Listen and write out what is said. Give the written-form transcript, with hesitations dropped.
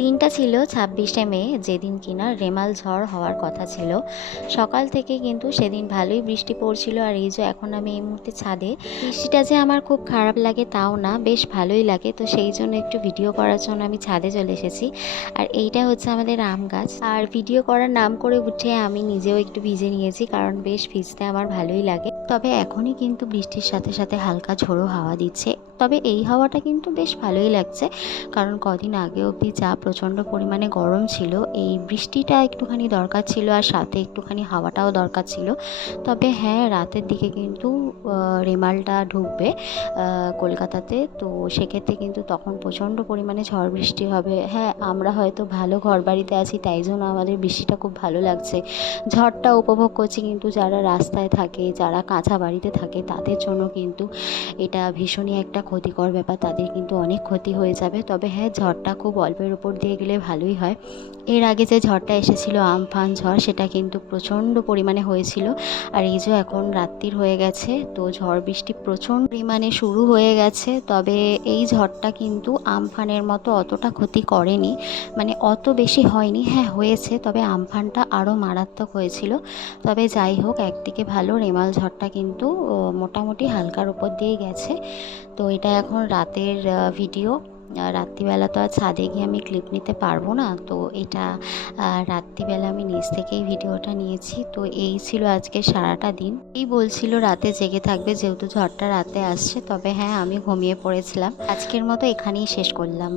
দিনটা ছিল ২৬শে মে, যেদিন কিনা রেমাল ঝড় হওয়ার কথা ছিল। সকাল থেকে কিন্তু সেদিন ভালোই বৃষ্টি পড়ছিল। আর এই যে এখন আমি এই মুহূর্তে ছাদে, বৃষ্টিটা যে আমার খুব খারাপ লাগে তাও না, বেশ ভালোই লাগে। তো সেই জন্য একটু ভিডিও করার জন্য আমি ছাদে চলে এসেছি। আর এইটা হচ্ছে আমাদের আম গাছ। আর ভিডিও করার নাম করে উঠে আমি নিজেও একটু ভিজে নিয়েছি, কারণ বেশ ভিজতে আমার ভালোই লাগে। তবে এখনই কিন্তু বৃষ্টির সাথে সাথে হালকা ঝোড়ো হাওয়া দিচ্ছে। তবে এই হাওয়াটা কিন্তু বেশ ভালোই লাগছে, কারণ কদিন আগে অবধি যা প্রচণ্ড পরিমাণে গরম ছিল, এই বৃষ্টিটা একটুখানি দরকার ছিল, আর সাথে একটুখানি হাওয়াটাও দরকার ছিল। তবে হ্যাঁ, রাতের দিকে কিন্তু রেমালটা ঢুকবে কলকাতাতে। তো সেক্ষেত্রে কিন্তু তখন প্রচণ্ড পরিমাণে ঝড় বৃষ্টি হবে। হ্যাঁ, আমরা হয়তো ভালো ঘর বাড়িতে আছি, তাই জন্য আমাদের বৃষ্টিটা খুব ভালো লাগছে, ঝড়টা উপভোগ করছি। কিন্তু যারা রাস্তায় থাকে, যারা কাঁচা বাড়িতে থাকে, তাদের জন্য কিন্তু এটা ভীষণই একটা ক্ষতিকর ব্যাপার, তাদের কিন্তু অনেক ক্ষতি হয়ে যাবে। তবে হ্যাঁ, ঝড়টা খুব অল্পের উপর দিয়ে গেলে ভালোই হয়। এর আগে যে ঝড়টা এসেছিল আমফান ঝড়, সেটা কিন্তু প্রচণ্ড পরিমাণে হয়েছিল। আর এই যে এখন রাত্রির হয়ে গেছে, তো ঝড় বৃষ্টি প্রচণ্ড পরিমাণে শুরু হয়ে গেছে। তবে এই ঝড়টা কিন্তু আমফানের মতো অতটা ক্ষতি করেনি, মানে অত বেশি হয়নি। হ্যাঁ হয়েছে, তবে আমফানটা আরও মারাত্মক হয়েছিল। তবে যাই হোক, একদিকে ভালো, রেমাল ঝড়টা কিন্তু মোটামুটি হালকার উপর দিয়েই গেছে। তো এটা এখন রাতের ভিডিও। রাত্রিবেলা তো আর ছাদে গিয়ে আমি ক্লিপ নিতে পারবো না, তো এটা রাত্রিবেলা আমি নিচ থেকেই ভিডিওটা নিয়েছি। তো এই ছিল আজকে সারাটা দিন। এই বলছিল রাতে জেগে থাকবে, যেহেতু ঝড়টা রাতে আসছে। তবে হ্যাঁ, আমি ঘুমিয়ে পড়েছিলাম। আজকের মতো এখানেই শেষ করলাম।